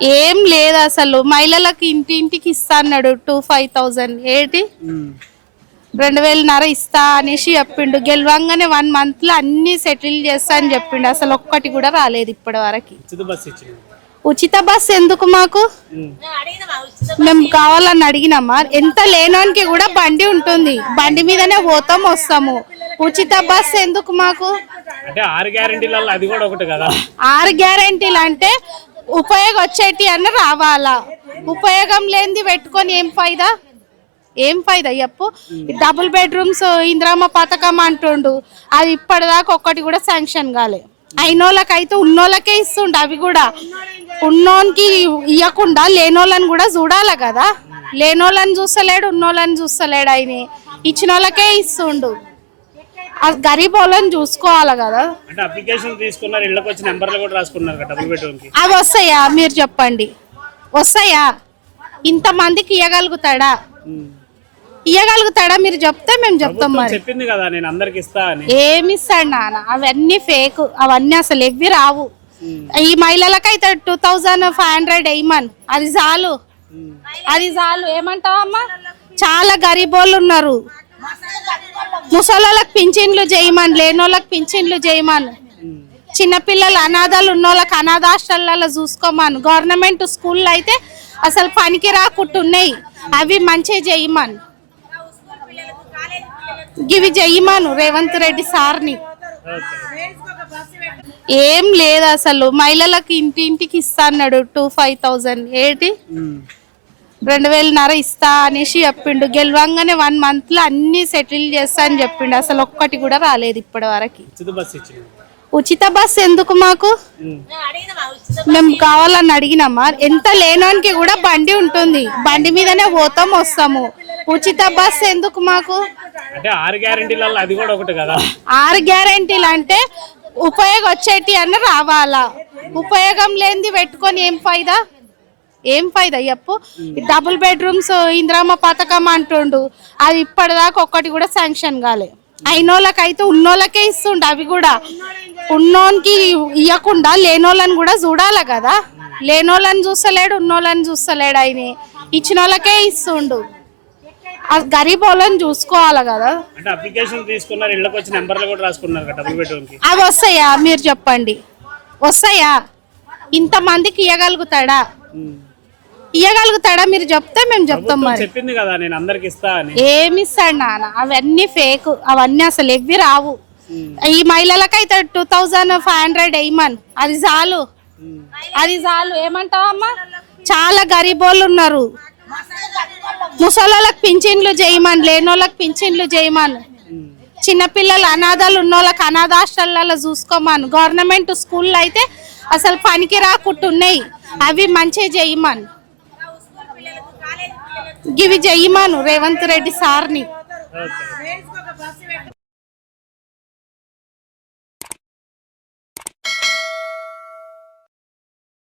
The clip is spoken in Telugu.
ఏం లేదు అసలు. మహిళలకు ఇంటింటికి ఇస్తా అన్నాడు 5,000 ఏంటి 2,500 ఇస్తా అనేసి చెప్పిండు. గెలవంగానే 1 month లో అన్ని సెటిల్ చేస్తా అని చెప్పిండు. అసలు ఒక్కటి కూడా రాలేదు ఇప్పటి వరకు. ఉచిత బస్సు ఎందుకు మాకు? మేము కావాలని అడిగినామా? ఎంత లేనోనికి కూడా బండి ఉంటుంది, బండి మీదనే పోతాం వస్తాము. ఉచిత బస్సు ఎందుకు మాకు? అంటే 6 గ్యారెంటీలలో అది కూడా ఒకటి కదా. 6 గ్యారెంటీలు అంటే ఉపయోగం వచ్చేటి అన్న రావాలా. ఉపయోగం లేనిది పెట్టుకొని ఏం ఫైదా? ఏం ఫైదా చెప్పు? డబుల్ బెడ్రూమ్స్ ఇందిరమ్మ పథకం అంటుండు, అది ఇప్పటిదాకా ఒక్కటి కూడా శాంక్షన్ కాలే. అయినోళ్ళకైతే ఉన్నోళ్ళకే ఇస్తుండు, అవి కూడా ఉన్నోనికి ఇవ్వకుండా లేనోళ్ళని కూడా చూడాలి కదా. లేనోళ్ళని చూస్తలేడు, ఉన్నోళ్ళని చూస్తలేడు. ఆయన ఇచ్చిన వాళ్ళకే ఇస్తుండు. గరీబ్ వాళ్ళని చూసుకోవాలి కదా. అంటే అప్లికేషన్ తీసుకున్నారు, ఇళ్ళకి వచ్చి నెంబర్లు కూడా రాసుకున్నారు కదా డబుల్ బెడ్రూమ్ కి. అవి వస్తాయా మీరు చెప్పండి? వస్తాయా? ఇంతమందికి ఇవ్వగలుగుతాడా? ఇవ్వగలుగుతాడా? మీరు చెప్తే మేము చెప్తాం. మరి చెప్పింది కదా నేను అందరికి ఇస్తా అని. ఏమి ఇస్తాడు నాన్న? అవన్నీ ఫేక్, అవన్నీ అసలు ఎవ్వి రావు. ఈ మహిళలకైతే 2,500 వేయమని, అది చాలు, అది చాలు. ఏమంటావమ్మా? చాలా గరీబోళ్ళు ఉన్నారు. ముసలోళ్ళకి పింఛన్లు చేయమని, లేనోళ్ళకి పింఛన్లు చేయమని, చిన్నపిల్లలు అనాథాలు ఉన్నోళ్ళకి అనాథ హాస్టళ్లలో చూసుకోమని. గవర్నమెంట్ స్కూల్లో అయితే అసలు పనికి రాకుంటున్నాయి, అవి మంచిగా చేయమని. ఇవి చెయ్యమను రేవంత్ రెడ్డి సార్ని. ఏం లేదు అసలు. మహిళలకు ఇంటింటికి ఇస్తా అన్నాడు 5,000 ఏంటి 2,500 ఇస్తా అనేసి చెప్పిండు. గెలవంగానే 1 month లో అన్ని సెటిల్ చేస్తా అని చెప్పిండు. అసలు ఒక్కటి కూడా రాలేదు ఇప్పటి వరకు. ఉచిత బస్సు ఎందుకు మాకు? మేము కావాలని అడిగినామా? ఎంత లేనోనికి కూడా బండి ఉంటుంది, బండి మీదనే పోతాం వస్తాము. ఉచిత బస్సు ఎందుకు మాకు? అంటే 6 గ్యారెంటీలలో అది కూడా ఒకటి కదా. 6 గ్యారెంటీలు అంటే ఉపయోగం వచ్చేటి అన్న రావాలా. ఉపయోగం లేనిది పెట్టుకొని ఏం ఫైదా? ఏం ఫైదా చెప్పు? డబుల్ బెడ్రూమ్స్ ఇందిరమ్మ పథకం అంటుండు, అది ఇప్పటిదాకా ఒక్కటి కూడా శాంక్షన్ కాలే. అయినోళ్ళకైతే ఉన్నోళ్ళకే ఇస్తుండు, అవి కూడా ఉన్నోనికి ఇవ్వకుండా లేనోళ్ళని కూడా చూడాలి కదా. లేనోళ్ళని చూస్తలేడు, ఉన్నోళ్ళని చూస్తలేడు. ఆయన ఇచ్చిన వాళ్ళకే ఇస్తుండు. గరీబ్ వాళ్ళని చూసుకోవాలి కదా. అంటే అప్లికేషన్ తీసుకున్నారు, ఇళ్ళకి వచ్చి నెంబర్లు కూడా రాసుకున్నారు కదా డబుల్ బెడ్రూమ్ కి. అవి వస్తాయా మీరు చెప్పండి? వస్తాయా? ఇంతమందికి ఇవ్వగలుగుతాడా? ఇవ్వగలుగుతాడా? మీరు చెప్తే మేము చెప్తాం. మరి చెప్పింది కదా నేను అందరికి ఇస్తా అని. ఏమి ఇస్తాడు నాన్న? అవన్నీ ఫేక్, అవన్నీ అసలు ఎవ్వి రావు. ఈ మహిళలకైతే 2,500 వేయమని, అది చాలు, అది చాలు. ఏమంటావమ్మా? చాలా గరీబోళ్ళు ఉన్నారు. ముసలోళ్ళకి పింఛన్లు చేయమని, లేనోళ్ళకి పింఛన్లు చేయమని, చిన్నపిల్లలు అనాథాలు ఉన్నోళ్ళకి అనాథ హాస్టళ్లలో చూసుకోమని. గవర్నమెంట్ స్కూల్లో అయితే అసలు పనికి రాకుంటున్నాయి, అవి మంచిగా చేయమని. ఇవి చెయ్యమను రేవంత్ రెడ్డి సార్ని.